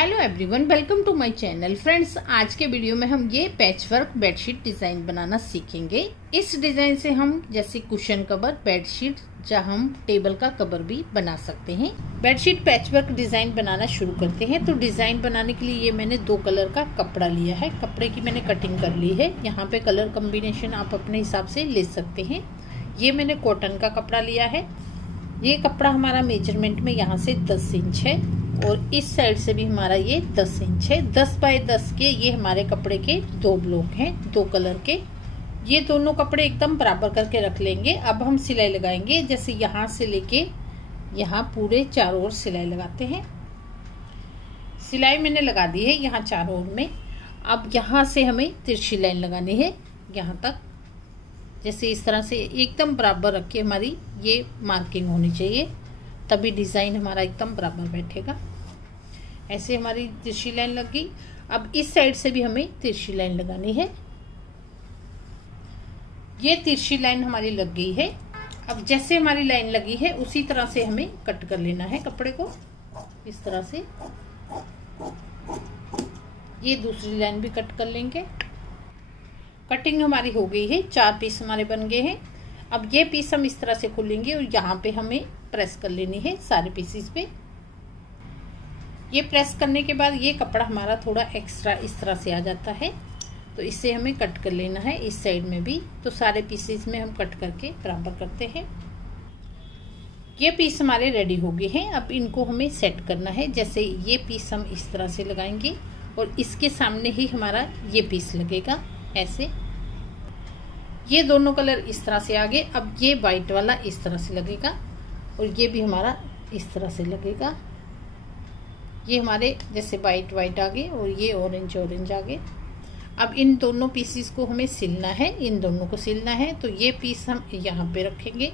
Hello everyone, welcome to my channel. Friends, आज के video में हम ये पैचवर्क बेडशीट डिजाइन बनाना सीखेंगे। इस डिजाइन से हम जैसे कुशन कवर, बेडशीट, जहाँ हम टेबल का कवर भी बना सकते हैं। बेडशीट पैचवर्क डिजाइन बनाना शुरू करते हैं। तो डिजाइन बनाने के लिए ये मैंने 2 कलर का कपड़ा लिया है। कपड़े की मैंने कटिंग कर ली है। यहाँ पे कलर कॉम्बिनेशन आप अपने हिसाब से ले सकते हैं। ये मैंने कॉटन का कपड़ा लिया है। ये कपड़ा हमारा मेजरमेंट में यहाँ से 10 इंच है और इस साइड से भी हमारा ये 10 इंच है। 10 बाय 10 के ये हमारे कपड़े के 2 ब्लॉक हैं, 2 कलर के। ये दोनों कपड़े एकदम बराबर करके रख लेंगे। अब हम सिलाई लगाएंगे। जैसे यहाँ से लेके यहाँ पूरे चारों ओर सिलाई लगाते हैं। सिलाई मैंने लगा दी है यहाँ चारों ओर में। अब यहाँ से हमें तिरछी लाइन लगानी है यहाँ तक। जैसे इस तरह से एकदम बराबर रख के हमारी ये मार्किंग होनी चाहिए, तभी डिजाइन हमारा एकदम बराबर बैठेगा। ऐसे हमारी तिरछी लाइन लग गई। अब इस साइड से भी हमें तिरछी लाइन लगानी है। ये तिरछी लाइन हमारी लग गई है। अब जैसे हमारी लाइन लगी है उसी तरह से हमें कट कर लेना है कपड़े को, इस तरह से। ये दूसरी लाइन भी कट कर लेंगे। कटिंग हमारी हो गई है। 4 पीस हमारे बन गए हैं। अब ये पीस हम इस तरह से खोलेंगे और यहाँ पे हमें प्रेस कर लेनी है सारे पीसेस पे। ये प्रेस करने के बाद ये कपड़ा हमारा थोड़ा एक्स्ट्रा इस तरह से आ जाता है, तो इससे हमें कट कर लेना है इस साइड में भी। तो सारे पीसेस में हम कट करके बराबर करते हैं। ये पीस हमारे रेडी हो गए हैं। अब इनको हमें सेट करना है। जैसे ये पीस हम इस तरह से लगाएंगे और इसके सामने ही हमारा ये पीस लगेगा ऐसे। ये दोनों कलर इस तरह से आगे। अब ये वाइट वाला इस तरह से लगेगा और ये भी हमारा इस तरह से लगेगा। ये हमारे जैसे वाइट वाइट आगे और ये ऑरेंज ऑरेंज आगे। अब इन दोनों पीसेस को हमें सिलना है, इन दोनों को सिलना है। तो ये पीस हम यहाँ पे रखेंगे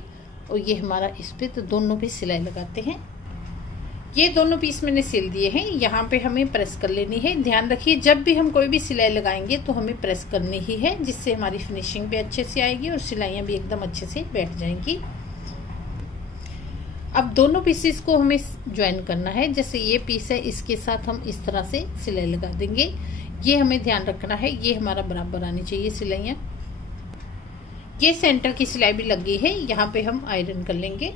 और ये हमारा इस पे। तो दोनों पे सिलाई लगाते हैं। ये दोनों पीस मैंने सिल दिए हैं। यहाँ पे हमें प्रेस कर लेनी है। ध्यान रखिए, जब भी हम कोई भी सिलाई लगाएंगे तो हमें प्रेस करनी ही है, जिससे हमारी फिनिशिंग भी अच्छे से आएगी और सिलाइयाँ भी एकदम अच्छे से बैठ जाएंगी। अब दोनों पीसेस को हमें ज्वाइन करना है। जैसे ये पीस है, इसके साथ हम इस तरह से सिलाई लगा देंगे। ये हमें ध्यान रखना है, ये हमारा बराबर आनी चाहिए सिलाइयाँ। ये सेंटर की सिलाई भी लग गई है। यहाँ पे हम आयरन कर लेंगे।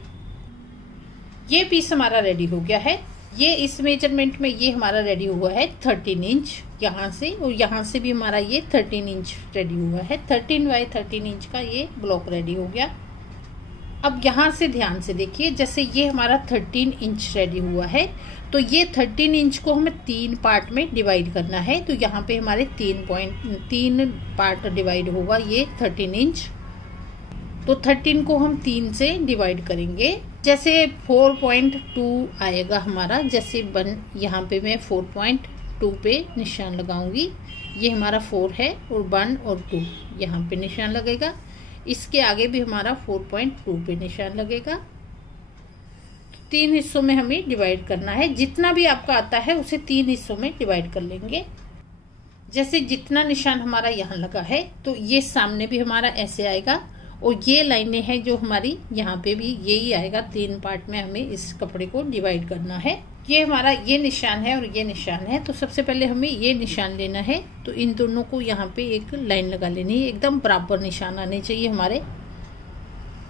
ये पीस हमारा रेडी हो गया है। ये इस मेजरमेंट में ये हमारा रेडी हुआ है 13 इंच यहाँ से, और यहाँ से भी हमारा ये 13 इंच रेडी हुआ है। 13 बाय 13 इंच का ये ब्लॉक रेडी हो गया। अब यहाँ से ध्यान से देखिए, जैसे ये हमारा 13 इंच रेडी हुआ है, तो ये 13 इंच को हमें 3 पार्ट में डिवाइड करना है। तो यहाँ पे हमारे 3 पार्ट डिवाइड होगा ये 13 इंच। तो 13 को हम 3 से डिवाइड करेंगे। जैसे 4.2 आएगा हमारा। जैसे यहाँ पे मैं 4.2 पे निशान लगाऊंगी। ये हमारा 4 है और 1 और 2 यहाँ पे निशान लगेगा। इसके आगे भी हमारा 4.2 पे निशान लगेगा। 3 हिस्सों में हमें डिवाइड करना है। जितना भी आपका आता है उसे 3 हिस्सों में डिवाइड कर लेंगे। जैसे जितना निशान हमारा यहाँ लगा है, तो ये सामने भी हमारा ऐसे आएगा और ये लाइनें हैं जो हमारी यहाँ पे भी यही आएगा। 3 पार्ट में हमें इस कपड़े को डिवाइड करना है। ये हमारा ये निशान है और ये निशान है। तो सबसे पहले हमें ये निशान लेना है। तो इन दोनों को यहाँ पे एक लाइन लगा लेनी है। एकदम बराबर निशान आने चाहिए हमारे।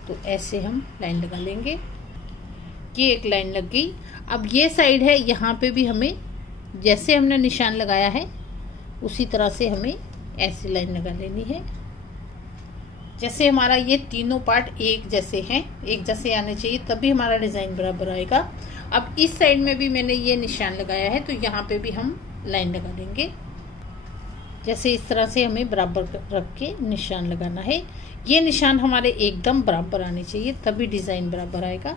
तो ऐसे हम लाइन लगा लेंगे। ये एक लाइन लग गई। अब ये साइड है, यहाँ पे भी हमें जैसे हमने निशान लगाया है उसी तरह से हमें ऐसी लाइन लगा लेनी है। जैसे हमारा ये तीनों पार्ट एक जैसे हैं, एक जैसे आने चाहिए, तभी हमारा डिजाइन बराबर आएगा। अब इस साइड में भी मैंने ये निशान लगाया है, तो यहाँ पे भी हम लाइन लगा देंगे। जैसे इस तरह से हमें बराबर रख के निशान लगाना है। ये निशान हमारे एकदम बराबर आने चाहिए, तभी डिजाइन बराबर आएगा।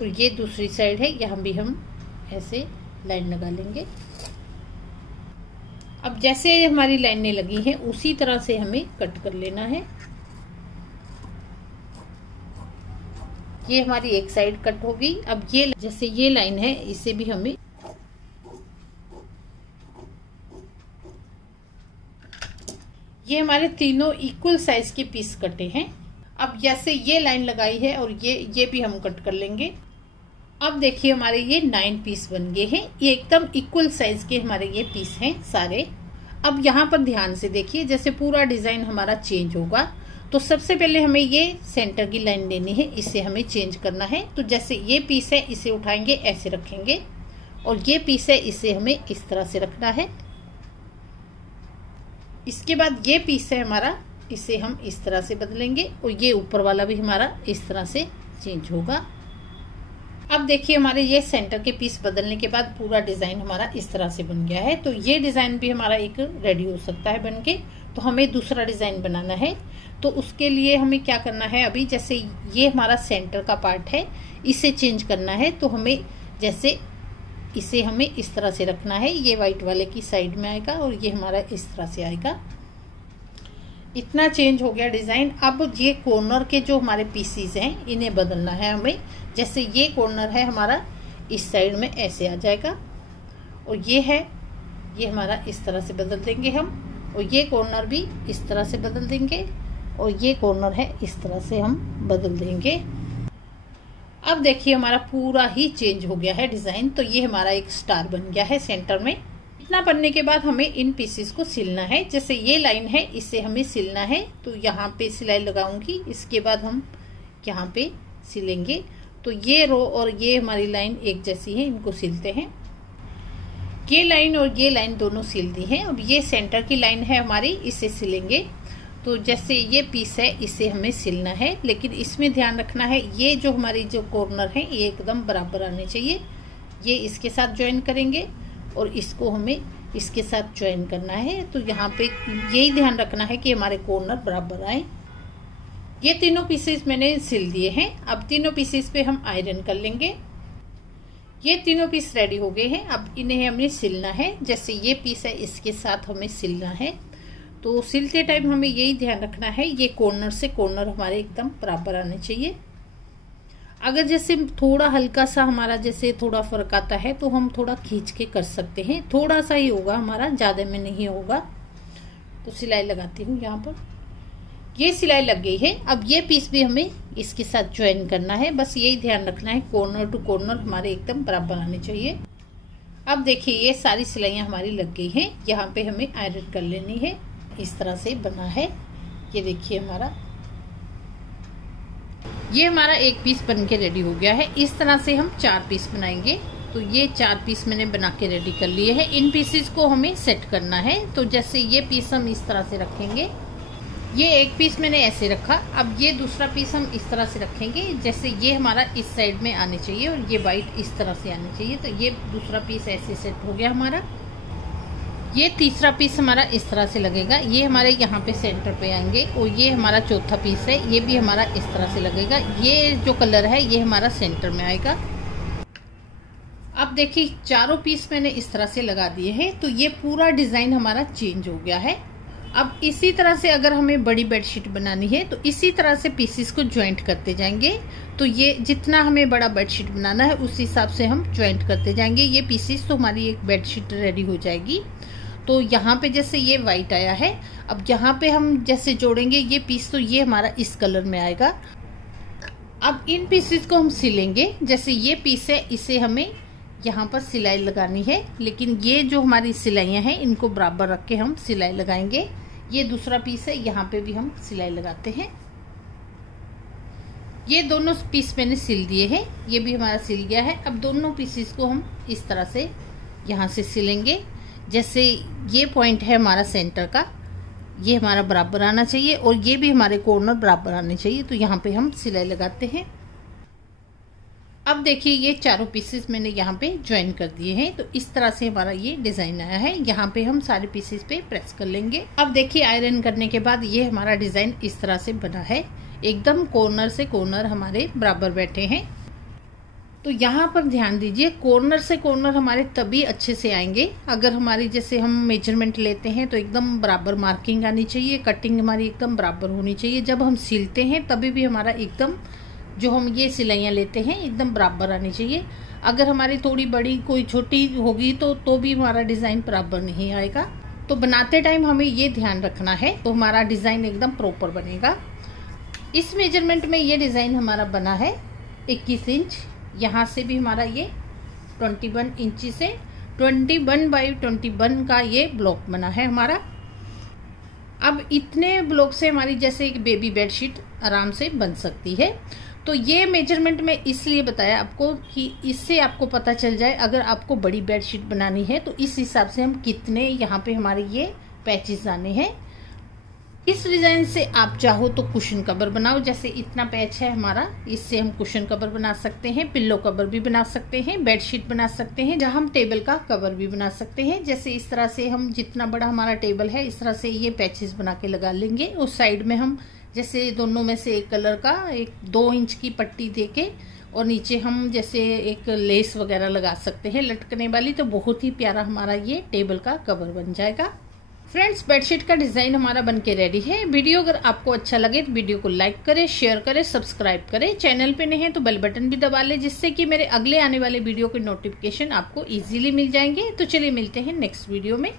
और ये दूसरी साइड है, यहाँ भी हम ऐसे लाइन लगा लेंगे। अब जैसे हमारी लाइनें लगी हैं उसी तरह से हमें कट कर लेना है। ये हमारी एक साइड कट होगी। अब ये जैसे ये लाइन है, इसे भी हमें ये हमारे तीनों इक्वल साइज के पीस कटे हैं। अब जैसे ये लाइन लगाई है और ये भी हम कट कर लेंगे। अब देखिए हमारे ये 9 पीस बन गए हैं। ये एकदम इक्वल साइज के हमारे ये पीस हैं सारे। अब यहाँ पर ध्यान से देखिए, जैसे पूरा डिजाइन हमारा चेंज होगा तो सबसे पहले हमें ये सेंटर की लाइन लेनी है, इसे हमें चेंज करना है। तो जैसे ये पीस है इसे उठाएंगे, ऐसे रखेंगे, और ये पीस है इसे हमें इस तरह से रखना है। इसके बाद ये पीस है हमारा, इसे हम इस तरह से बदलेंगे, और ये ऊपर वाला भी हमारा इस तरह से चेंज होगा। अब देखिए हमारे ये सेंटर के पीस बदलने के बाद पूरा डिजाइन हमारा इस तरह से बन गया है। तो ये डिजाइन भी हमारा एक रेडी हो सकता है बनके। तो हमें दूसरा डिजाइन बनाना है, तो उसके लिए हमें क्या करना है, अभी जैसे ये हमारा सेंटर का पार्ट है इसे चेंज करना है। तो हमें जैसे इसे हमें इस तरह से रखना है, ये व्हाइट वाले की साइड में आएगा और ये हमारा इस तरह से आएगा। इतना चेंज हो गया डिजाइन। अब ये कॉर्नर के जो हमारे पीसीज हैं इन्हें बदलना है हमें। जैसे ये कॉर्नर है हमारा इस साइड में ऐसे आ जाएगा, और ये है ये हमारा इस तरह से बदल देंगे हम, और ये कॉर्नर भी इस तरह से बदल देंगे, और ये कॉर्नर है इस तरह से हम बदल देंगे। अब देखिए हमारा पूरा ही चेंज हो गया है डिजाइन। तो ये हमारा एक स्टार बन गया है सेंटर में। इतना बनने के बाद हमें इन पीसेस को सिलना है। जैसे ये लाइन है इसे हमें सिलना है, तो यहाँ पे सिलाई लगाऊंगी, इसके बाद हम यहाँ पे सिलेंगे। तो ये रो और ये हमारी लाइन एक जैसी है, इनको सिलते हैं। ये लाइन और ये लाइन दोनों सिल दी है। अब ये सेंटर की लाइन है हमारी, इसे सिलेंगे। तो जैसे ये पीस है इसे हमें सिलना है, लेकिन इसमें ध्यान रखना है ये जो हमारी जो कॉर्नर है ये एकदम बराबर आने चाहिए। ये इसके साथ ज्वाइन करेंगे और इसको हमें इसके साथ ज्वाइन करना है। तो यहाँ पे यही ध्यान रखना है कि हमारे कॉर्नर बराबर आए। ये तीनों पीसेस मैंने सिल दिए हैं। अब तीनों पीसेस पे हम आयरन कर लेंगे। ये तीनों पीस रेडी हो गए हैं। अब इन्हें हमें सिलना है। जैसे ये पीस है इसके साथ हमें सिलना है। तो सिलते टाइम हमें यही ध्यान रखना है ये कॉर्नर से कॉर्नर हमारे एकदम बराबर आने चाहिए। अगर जैसे थोड़ा हल्का सा हमारा जैसे थोड़ा फर्क आता है तो हम थोड़ा खींच के कर सकते हैं, थोड़ा सा ही होगा हमारा, ज्यादा में नहीं होगा। तो सिलाई लगाती हूँ यहाँ पर। ये सिलाई लग गई है। अब ये पीस भी हमें इसके साथ ज्वाइन करना है। बस यही ध्यान रखना है कॉर्नर टू कॉर्नर हमारे एकदम बराबर आने चाहिए। अब देखिए ये सारी सिलाइयां हमारी लग गई हैं। यहाँ पे हमें आयरन कर लेनी है। इस तरह से बना है। ये देखिए ये हमारा एक पीस बन के रेडी हो गया है। इस तरह से हम 4 पीस बनाएंगे। तो ये 4 पीस मैंने बना के रेडी कर लिए हैं। इन पीसेस को हमें सेट करना है। तो जैसे ये पीस हम इस तरह से रखेंगे, ये एक पीस मैंने ऐसे रखा। अब ये दूसरा पीस हम इस तरह से रखेंगे। जैसे ये हमारा इस साइड में आने चाहिए और ये वाइट इस तरह से आने चाहिए। तो ये दूसरा पीस ऐसे सेट हो गया हमारा। ये तीसरा पीस हमारा इस तरह से लगेगा। ये हमारे यहाँ पे सेंटर पे आएंगे, और ये हमारा चौथा पीस है, ये भी हमारा इस तरह से लगेगा। ये जो कलर है ये हमारा सेंटर में आएगा। अब देखिए चारों पीस मैंने इस तरह से लगा दिए हैं। तो ये पूरा डिजाइन हमारा चेंज हो गया है। अब इसी तरह से अगर हमें बड़ी बेडशीट बनानी है तो इसी तरह से पीसेस को ज्वाइंट करते जाएंगे। तो ये जितना हमें बड़ा बेडशीट बनाना है उस हिसाब से हम ज्वाइंट करते जाएंगे। ये पीसेस तो हमारी एक बेडशीट रेडी हो जाएगी। तो यहाँ पे जैसे ये वाइट आया है, अब यहाँ पे हम जैसे जोड़ेंगे ये पीस, तो ये हमारा इस कलर में आएगा। अब इन पीसेस को हम सिलेंगे। जैसे ये पीस है इसे हमें यहाँ पर सिलाई लगानी है, लेकिन ये जो हमारी सिलाइयाँ हैं इनको बराबर रख के हम सिलाई लगाएंगे। ये दूसरा पीस है, यहाँ पे भी हम सिलाई लगाते हैं। ये दोनों पीस मैंने सिल दिए हैं, ये भी हमारा सिल गया है। अब दोनों पीसेस को हम इस तरह से यहाँ से सिलेंगे। जैसे ये पॉइंट है हमारा सेंटर का, ये हमारा बराबर आना चाहिए, और ये भी हमारे कॉर्नर बराबर आने चाहिए। तो यहाँ पे हम सिलाई लगाते हैं। अब देखिए ये चारों पीसेस मैंने यहाँ पे ज्वाइन कर दिए हैं। तो इस तरह से हमारा ये डिजाइन आया है। यहाँ पे हम सारे पीसेस पे प्रेस कर लेंगे। अब देखिए आयरन करने के बाद ये हमारा डिजाइन इस तरह से बना है। एकदम कॉर्नर से कॉर्नर हमारे बराबर बैठे हैं। तो यहाँ पर ध्यान दीजिए, कॉर्नर से कॉर्नर हमारे तभी अच्छे से आएंगे अगर हमारी जैसे हम मेजरमेंट लेते हैं तो एकदम बराबर मार्किंग आनी चाहिए, कटिंग हमारी एकदम बराबर होनी चाहिए। जब हम सिलते हैं तभी भी हमारा एकदम जो हम ये सिलाइयाँ लेते हैं एकदम बराबर आनी चाहिए। अगर हमारी थोड़ी बड़ी कोई छोटी होगी तो भी हमारा डिजाइन बराबर नहीं आएगा। तो बनाते टाइम हमें ये ध्यान रखना है, तो हमारा डिजाइन एकदम प्रॉपर बनेगा। इस मेजरमेंट में ये डिजाइन हमारा बना है 21 इंच। यहाँ से भी हमारा ये 21 इंची से 21 बाई 21 का ये ब्लॉक बना है हमारा। अब इतने ब्लॉक से हमारी जैसे एक बेबी बेडशीट आराम से बन सकती है। तो ये मेजरमेंट मैं इसलिए बताया आपको कि इससे आपको पता चल जाए अगर आपको बड़ी बेडशीट बनानी है तो इस हिसाब से हम कितने यहाँ पे हमारे ये पैचेस आने हैं। इस डिजाइन से आप चाहो तो कुशन कवर बनाओ, जैसे इतना पैच है हमारा, इससे हम कुशन कवर बना सकते हैं, पिल्लो कवर भी बना सकते हैं, बेडशीट बना सकते हैं, जहां हम टेबल का कवर भी बना सकते हैं। जैसे इस तरह से हम जितना बड़ा हमारा टेबल है इस तरह से ये पैचेस बना के लगा लेंगे। उस साइड में हम जैसे दोनों में से एक कलर का एक 2 इंच की पट्टी देके और नीचे हम जैसे एक लेस वगैरह लगा सकते हैं लटकने वाली, तो बहुत ही प्यारा हमारा ये टेबल का कवर बन जाएगा। फ्रेंड्स, बेडशीट का डिजाइन हमारा बनके रेडी है। वीडियो अगर आपको अच्छा लगे तो वीडियो को लाइक करें, शेयर करें, सब्सक्राइब करें। चैनल पे नहीं है तो बेल बटन भी दबा लें, जिससे कि मेरे अगले आने वाले वीडियो के नोटिफिकेशन आपको इजीली मिल जाएंगे। तो चलिए मिलते हैं नेक्स्ट वीडियो में।